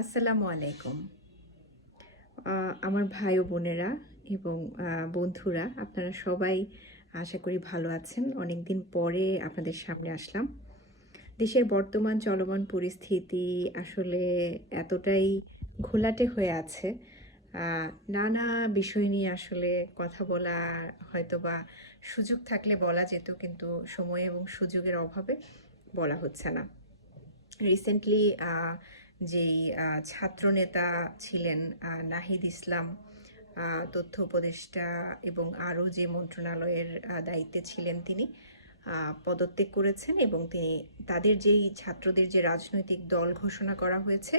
আসসালামু আলাইকুম। আমার ভাই ও বোনেরা এবং বন্ধুরা আপনারা সবাই আশা করি ভালো আছেন। অনেকদিন পরে আপনাদের সামনে আসলাম। দেশের বর্তমান চলমান পরিস্থিতি আসলে এতটাই ঘোলাটে হয়ে আছে। আ নানা বিষয় নিয়ে আসলে কথা বলা হয়তোবা সুযোগ থাকলে বলা যেত, কিন্তু সময় এবং সুযোগের অভাবে বলা হচ্ছে না। রিসেন্টলি যেই ছাত্রনেতা ছিলেন নাহিদ ইসলাম, তথ্য উপদেষ্টা এবং আরও যে মন্ত্রণালয়ের দায়িত্বে ছিলেন তিনি পদত্যাগ করেছেন এবং তিনি তাদের যেই ছাত্রদের যে রাজনৈতিক দল ঘোষণা করা হয়েছে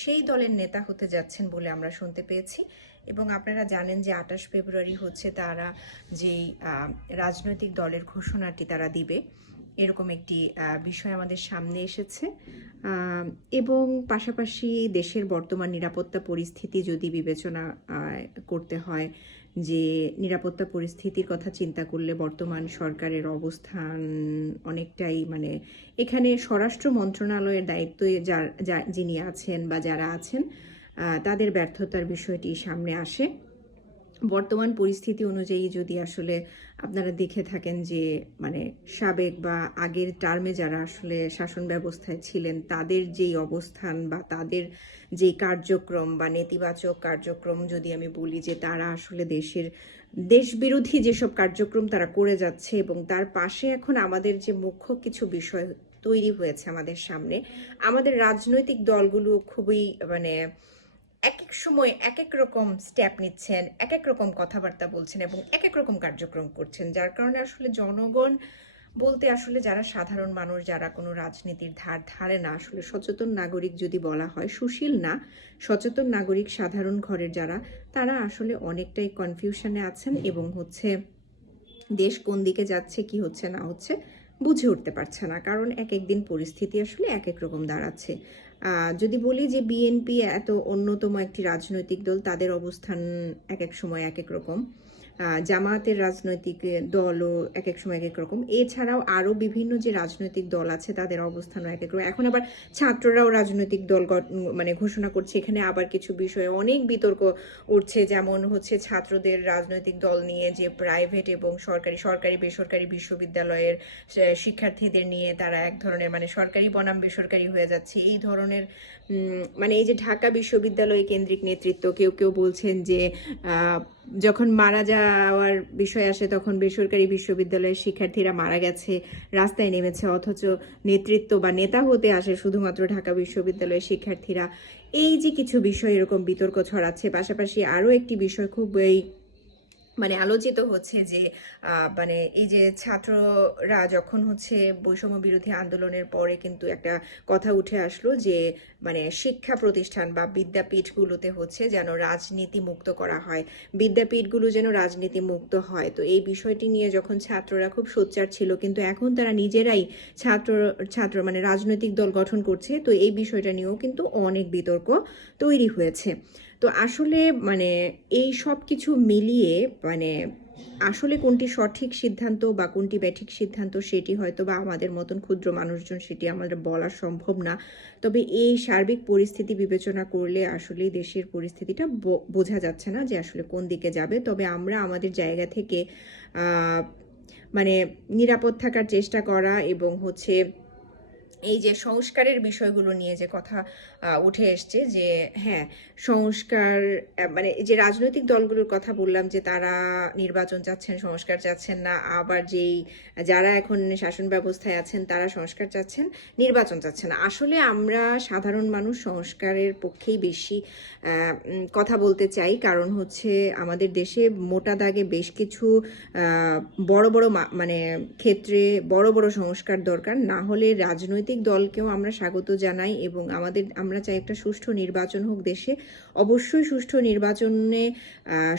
সেই দলের নেতা হতে যাচ্ছেন বলে আমরা শুনতে পেয়েছি। এবং আপনারা জানেন যে 28 ফেব্রুয়ারি হচ্ছে তারা যেই রাজনৈতিক দলের ঘোষণাটি তারা দিবে, এরকম একটি বিষয় আমাদের সামনে এসেছে। এবং পাশাপাশি দেশের বর্তমান নিরাপত্তা পরিস্থিতি যদি বিবেচনা করতে হয়, যে নিরাপত্তা পরিস্থিতির কথা চিন্তা করলে বর্তমান সরকারের অবস্থান অনেকটাই এখানে স্বরাষ্ট্র মন্ত্রণালয়ের দায়িত্বে যিনি আছেন বা যারা আছেন তাদের ব্যর্থতার বিষয়টি সামনে আসে। বর্তমান পরিস্থিতি অনুযায়ী যদি আসলে আপনারা দেখে থাকেন যে সাবেক বা আগের টার্মে যারা আসলে শাসন ব্যবস্থায় ছিলেন তাদের যেই অবস্থান বা তাদের যেই কার্যক্রম বা নেতিবাচক কার্যক্রম, যদি আমি বলি যে তারা আসলে দেশবিরোধী যেসব কার্যক্রম তারা করে যাচ্ছে, এবং তার পাশে এখন আমাদের যে মুখ্য কিছু বিষয় তৈরি হয়েছে আমাদের সামনে, আমাদের রাজনৈতিক দলগুলো খুবই এক এক সময় এক এক রকম স্টেপ নিচ্ছেন, এক এক রকম কথাবার্তা বলছেন এবং এক এক রকম কার্যক্রম করছেন, যার কারণে আসলে জনগণ বলতে আসলে যারা সাধারণ মানুষ, যারা কোনো রাজনীতির ধারে না, আসলে সচেতন নাগরিক যদি বলা হয়, সুশীল না, সচেতন নাগরিক সাধারণ ঘরের যারা, তারা আসলে অনেকটাই কনফিউশনে আছেন এবং দেশ কোন দিকে যাচ্ছে, কি হচ্ছে না হচ্ছে বুঝে উঠতে পারছে না। কারণ এক একদিন পরিস্থিতি আসলে এক এক রকম দাঁড়াচ্ছে। যদি বলি যে বিএনপি এত অন্যতম একটি রাজনৈতিক দল, তাদের অবস্থান এক এক সময় এক এক রকম। জামায়াতের রাজনৈতিক দলও এক এক সময় এক এক রকম। এছাড়াও আরও বিভিন্ন যে রাজনৈতিক দল আছে তাদের অবস্থানও এক এক রকম। এখন আবার ছাত্ররাও রাজনৈতিক দল ঘোষণা করছে। এখানে আবার কিছু বিষয়ে অনেক বিতর্ক উঠছে, যেমন হচ্ছে ছাত্রদের রাজনৈতিক দল নিয়ে যে প্রাইভেট এবং সরকারি বেসরকারি বিশ্ববিদ্যালয়ের শিক্ষার্থীদের নিয়ে তারা এক ধরনের সরকারি বনাম বেসরকারি হয়ে যাচ্ছে, এই ধরনের এই যে ঢাকা বিশ্ববিদ্যালয় কেন্দ্রিক নেতৃত্ব, কেউ কেউ বলছেন যে যখন মারা যাওয়ার বিষয় আসে তখন বেসরকারি বিশ্ববিদ্যালয়ের শিক্ষার্থীরা মারা গেছে, রাস্তায় নেমেছে, অথচ নেতৃত্ব বা নেতা হতে আসে শুধুমাত্র ঢাকা বিশ্ববিদ্যালয়ের শিক্ষার্থীরা। এই যে কিছু বিষয় এরকম বিতর্ক ছড়াচ্ছে। পাশাপাশি আরও একটি বিষয় খুব আলোচিত হচ্ছে যে এই যে ছাত্ররা যখন হচ্ছে বৈষম্য বিরোধী আন্দোলনের পরে কিন্তু একটা কথা উঠে আসলো যে শিক্ষা প্রতিষ্ঠান বা বিদ্যাপীঠগুলোতে হচ্ছে যেন রাজনীতি মুক্ত করা হয়, বিদ্যাপীঠগুলো যেন রাজনীতি মুক্ত হয়। তো এই বিষয়টি নিয়ে যখন ছাত্ররা খুব সোচ্চার ছিল, কিন্তু এখন তারা নিজেরাই ছাত্র রাজনৈতিক দল গঠন করছে, তো এই বিষয়টা নিয়েও কিন্তু অনেক বিতর্ক তৈরি হয়েছে। তো আসলে এই সব কিছু মিলিয়ে আসলে কোনটি সঠিক সিদ্ধান্ত বা কোনটি ব্যাঠিক সিদ্ধান্ত সেটি হয়তো বা আমাদের মতন ক্ষুদ্র মানুষজন সেটি আমাদের বলা সম্ভব না। তবে এই সার্বিক পরিস্থিতি বিবেচনা করলে আসলে দেশের পরিস্থিতিটা বোঝা যাচ্ছে না যে আসলে কোন দিকে যাবে। তবে আমরা আমাদের জায়গা থেকে নিরাপদ থাকার চেষ্টা করা এবং হচ্ছে এই যে সংস্কারের বিষয়গুলো নিয়ে যে কথা উঠে এসছে, যে হ্যাঁ সংস্কার যে রাজনৈতিক দলগুলোর কথা বললাম যে তারা নির্বাচন চাচ্ছেন, সংস্কার চাচ্ছেন না, আবার যারা এখন শাসন ব্যবস্থায় আছেন তারা সংস্কার চাচ্ছেন, নির্বাচন চাচ্ছেন না। আসলে আমরা সাধারণ মানুষ সংস্কারের পক্ষেই বেশি কথা বলতে চাই, কারণ হচ্ছে আমাদের দেশে মোটা দাগে বেশ কিছু বড় বড় ক্ষেত্রে বড় বড় সংস্কার দরকার। না হলে রাজনৈতিক দলকেও আমরা স্বাগত জানাই এবং আমরা চাই একটা সুষ্ঠু নির্বাচন হোক দেশে। অবশ্যই সুষ্ঠু নির্বাচনে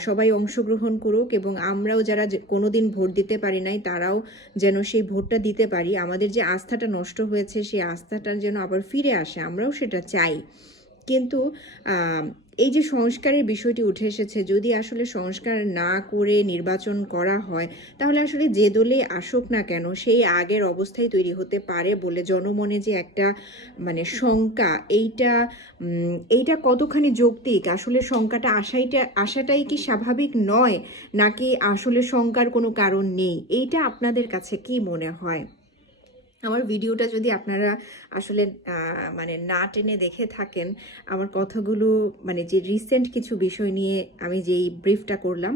সবাই অংশগ্রহণ করুক এবং আমরাও যারা কোনোদিন ভোট দিতে পারি নাই তারাও যেন সেই ভোটটা দিতে পারি। আমাদের যে আস্থাটা নষ্ট হয়েছে সেই আস্থাটা যেন আবার ফিরে আসে, আমরাও সেটা চাই। কিন্তু এই যে সংস্কারের বিষয়টি উঠে এসেছে, যদি আসলে সংস্কার না করে নির্বাচন করা হয় তাহলে আসলে যে দলে আসুক না কেন সেই আগের অবস্থায় তৈরি হতে পারে বলে জনমনে যে একটা মানে শঙ্কা, এইটা কতখানি যৌক্তিক? আসলে শঙ্কাটা আসাটাই কি স্বাভাবিক নয়, নাকি আসলে শঙ্কার কোনো কারণ নেই? এইটা আপনাদের কাছে কি মনে হয়? আমার ভিডিওটা যদি আপনারা আসলে মানে না টেনে দেখে থাকেন, আমার কথাগুলো মানে যে রিসেন্ট কিছু বিষয় নিয়ে আমি যেই ব্রিফটা করলাম,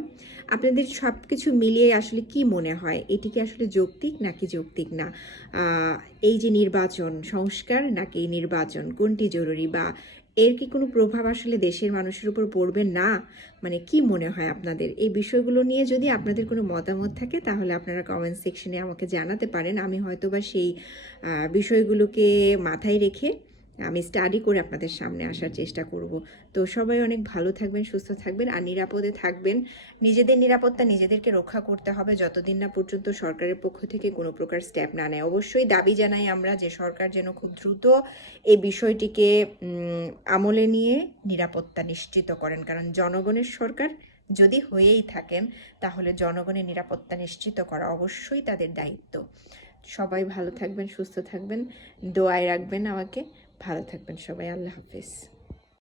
আপনাদের সব কিছু মিলিয়ে আসলে কি মনে হয় এটি কি আসলে যৌক্তিক নাকি যৌক্তিক না? এই যে নির্বাচন সংস্কার নাকি নির্বাচন, কোনটি জরুরি, বা এর কি কোনো প্রভাব আসলে দেশের মানুষের উপর পড়বে না? মানে কি মনে হয় আপনাদের? এই বিষয়গুলো নিয়ে যদি আপনাদের কোনো মতামত থাকে তাহলে আপনারা কমেন্ট সেকশনে আমাকে জানাতে পারেন। আমি হয়তোবা সেই বিষয়গুলোকে মাথায় রেখে আমি স্টাডি করে আপনাদের সামনে আসার চেষ্টা করব। তো সবাই অনেক ভালো থাকবেন, সুস্থ থাকবেন আর নিরাপদে থাকবেন। নিজেদের নিরাপত্তা নিজেদেরকে রক্ষা করতে হবে যতদিন না পর্যন্ত সরকারের পক্ষ থেকে কোনো প্রকার স্টেপ না নেয়। অবশ্যই দাবি জানাই আমরা যে সরকার যেন খুব দ্রুত এই বিষয়টিকে আমলে নিয়ে নিরাপত্তা নিশ্চিত করেন, কারণ জনগণের সরকার যদি হয়েই থাকেন তাহলে জনগণের নিরাপত্তা নিশ্চিত করা অবশ্যই তাদের দায়িত্ব। সবাই ভালো থাকবেন, সুস্থ থাকবেন, দোয়ায় রাখবেন আমাকে। ভালো থাকবেন সবাই, আল্লাহ হাফেজ।